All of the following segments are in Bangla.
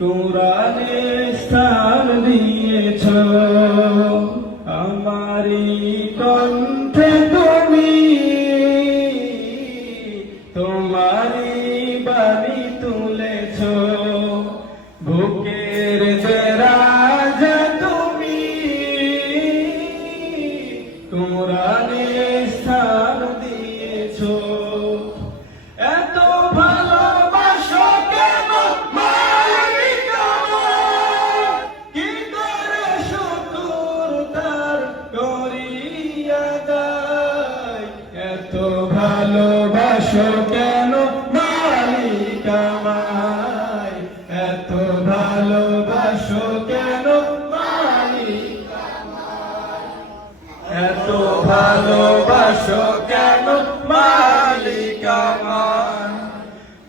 কুরআনে স্থান দিয়েছ, আমারি কণ্ঠে তুমি তোমারি বাণী তুলেছ। বুকের দেরাজ তুমি কুরআনে স্থান দিয়েছ। এত ভালোবাসো কেন মালিক আমার, কি করে শুকর তার করিয়া দায়। এত ভালোবাসো কেন মালিক আমায়, এত ভালোবাসো কেন মালিক আমায়, এত ভালোবাসো কেন মালিক আমার।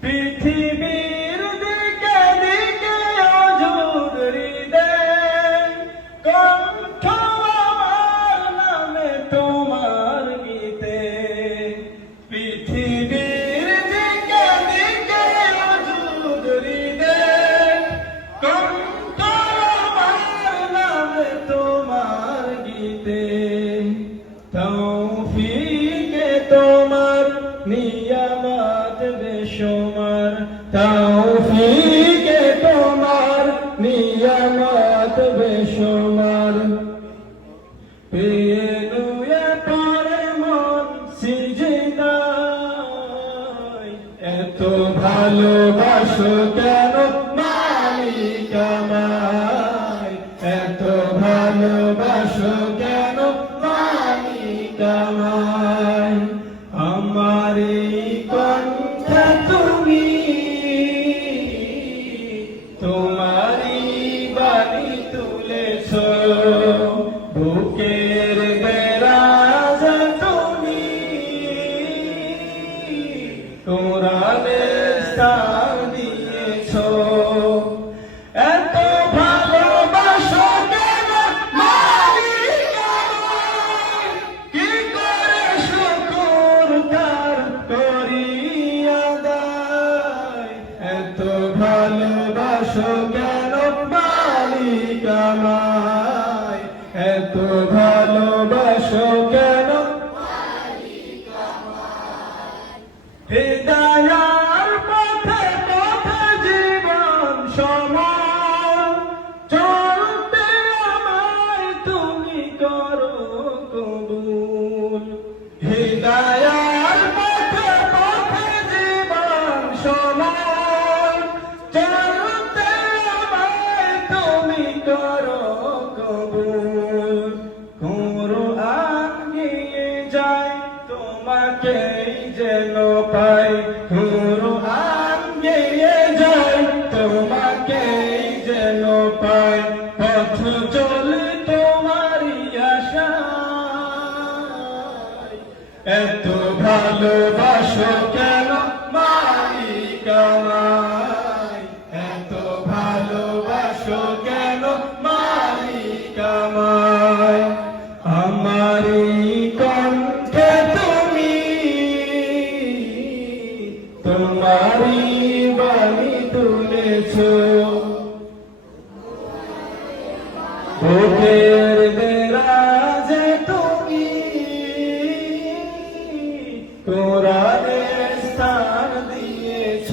পৃথিবীর দিকে দিকে অঝোর হৃদয়, কণ্ঠ আমার নামে তোমার গীতে। পৃথিবীর দিকে দিকে অঝোর হৃদয়, কণ্ঠ আমার নামে তোমার গীতে। তৌফিকে তোমার নিয়ামত বেশুমার, তৌফিকে তোমার নিয়ামত বেশুমার। পেয়ে নুয়ে পড়ে মন সিজদায়, এত ভালোবাসো কেন মালিক আমায়, এত ভালোবাসো কেন মালিক আমায়। আমার এই কণ্ঠে তুমি তোমারি বাণী তুলেছ। বুকের দেরাজ তুমি কুরআনে স্থান দিয়েছ। এত ভালোবাসো কেন মালিক আমায়, কি করে শুকর তার করিয়া দায়। এত ভালোবাসো কেন মালিক আমায়, এত ভালোবাসো কেন মালিক আমায়। হিদায়ার পথে পথে জীবন সমান, চলতে আমায় তুমি করো কবুল। হিদায়ার পথে পথে জীবন সমান, চলতে আমায় তুমি করো কবুল। কুরআন গিয়ে যায় তোমাকেই যেন পাই, কুরআন গিয়ে যায় তোমাকেই যেন পাই। পথ চলে তোমারি আশায়, এত ভালোবাসো কেন মালিক আমায়, এত ভালোবাসো কেন মালিক আমায়। আমার এই কণ্ঠে তুমি তোমারি বাণী তুলেছ। বুকের দেরাজে তুমি কুরআনে স্থান দিয়েছ।